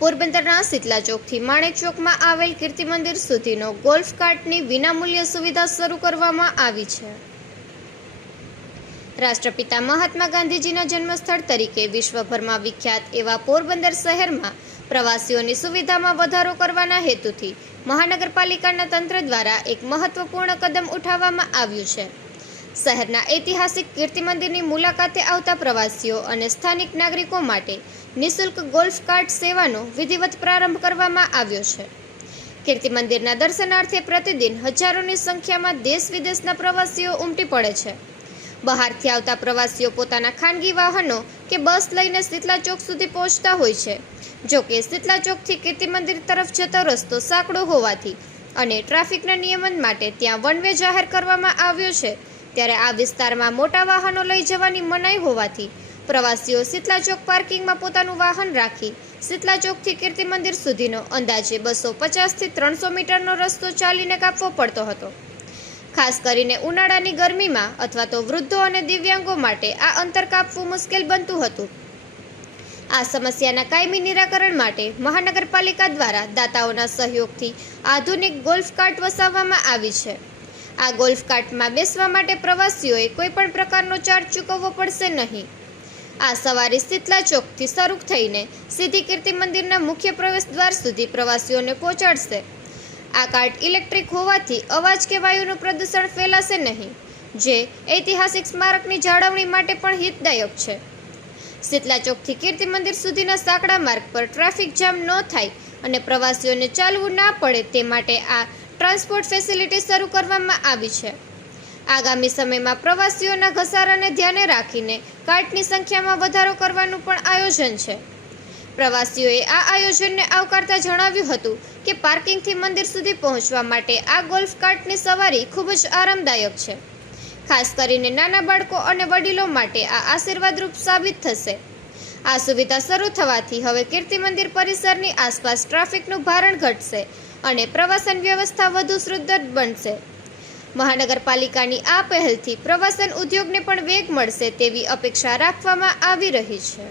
પોરબંદરના શીતલા ચોકથી માણેક ચોકમાં આવેલ કીર્તિ મંદિર સુધીનો ગોલ્ફ કાર્ટની વિનામૂલ્ય સુવિધા શરૂ કરવામાં આવી છે। રાષ્ટ્રપિતા મહાત્મા ગાંધીજીના જન્મસ્થળ તરીકે વિશ્વભરમાં વિખ્યાત એવા પોરબંદર શહેરમાં પ્રવાસીઓની સુવિધામાં વધારો કરવાના હેતુથી મહાનગરપાલિકાના તંત્ર દ્વારા એક મહત્વપૂર્ણ કદમ ઉઠાવવામાં આવ્યું છે। શહેરના ઐતિહાસિક કીર્તિ મંદિરની મુલાકાતે આવતા પ્રવાસીઓ અને સ્થાનિક નાગરિકો માટે નિઃશુલ્ક ગોલ્ફ કાર્ટ સેવાનો વિધિવત પ્રારંભ કરવામાં આવ્યો છે। કીર્તિ મંદિરના દર્શનાર્થે પ્રતિદિન હજારોની સંખ્યામાં દેશ વિદેશના પ્રવાસીઓ ઉમટી પડે છે। બહારથી આવતા પ્રવાસીઓ પોતાના ખાનગી વાહનો કે બસ લઈને શીતલા ચોક સુધી પહોંચતા હોય છે। જો કે શીતલા ચોકથી કીર્તિ મંદિર તરફ જતો રસ્તો સાંકડો હોવાથી અને ટ્રાફિકના નિયમન માટે ત્યાં વન વે જાહેર કરવામાં આવ્યો છે, ત્યારે આ વિસ્તારમાં મોટા વાહનો લઈ જવાની મનાઈ હોવાથી પ્રવાસીઓ શીતલા ચોક પાર્કિંગમાં પોતાનું વાહન રાખી શીતલા ચોકથી કીર્તિ મંદિર સુધીનો અંદાજે 250 થી 300 મીટરનો રસ્તો ચાલીને કાપવો પડતો હતો। ખાસ કરીને ઉનાળાની ગરમીમાં અથવા તો વૃદ્ધો અને દિવ્યાંગો માટે આ અંતર કાપવું મુશ્કેલ બનતું હતું। આ સમસ્યાના કાયમી નિરાકરણ માટે મહાનગરપાલિકા દ્વારા દાતાઓના સહયોગથી આધુનિક ગોલ્ફ કાર્ટ વસાવવામાં આવી છે। આ ગોલ્ફ કાર્ટમાં બેસવા માટે પ્રવાસીઓએ કોઈ પણ પ્રકારનો ચાર્જ ચૂકવવો પડશે નહીં। આ સવારી શીતલા ચોકથી શરૂ થઈને સીધી કીર્તિ મંદિરના મુખ્ય પ્રવેશ દ્વાર સુધી પ્રવાસીઓને પહોંચાડશે। આ કાર્ટ ઇલેક્ટ્રિક હોવાથી અવાજ કે વાયુનું પ્રદૂષણ ફેલાશે નહીં, જે ઐતિહાસિક સ્મારકની જાળવણી માટે પણ હિતદાયક છે। શીતલા ચોકથી કીર્તિ મંદિર સુધીના સાંકડા માર્ગ પર ટ્રાફિક જામ ન થાય અને પ્રવાસીઓને ચાલવું ના પડે તે માટે આ ટ્રાન્સપોર્ટ ફેસિલિટી શરૂ કરવામાં આવી છે। આગામી સમયમાં પ્રવાસીઓના ઘસારાને ધ્યાને રાખીને કાર્ટની સંખ્યામાં વધારો કરવાનું પણ આયોજન છે। પ્રવાસીઓએ આ આયોજનને આવકારતા જણાવ્યું હતું કે પાર્કિંગથી મંદિર સુધી પહોંચવા માટે આ ગોલ્ફ કાર્ટની સવારી ખૂબ જ આરામદાયક છે। ખાસ કરીને નાના બાળકો અને વડીલો માટે આ આશીર્વાદરૂપ સાબિત થશે। આ સુવિધા શરૂ થવાથી હવે કીર્તિ મંદિર પરિસરની આસપાસ ટ્રાફિકનું ભારણ ઘટશે અને પ્રવાસન વ્યવસ્થા વધુ સુદૃઢ બનશે। મહાનગરપાલિકાની આ પહેલથી પ્રવાસન ઉદ્યોગને પણ વેગ મળશે તેવી અપેક્ષા રાખવામાં આવી રહી છે।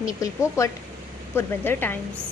નિપુલ પોપટ, પોરબંદર ટાઈમ્સ।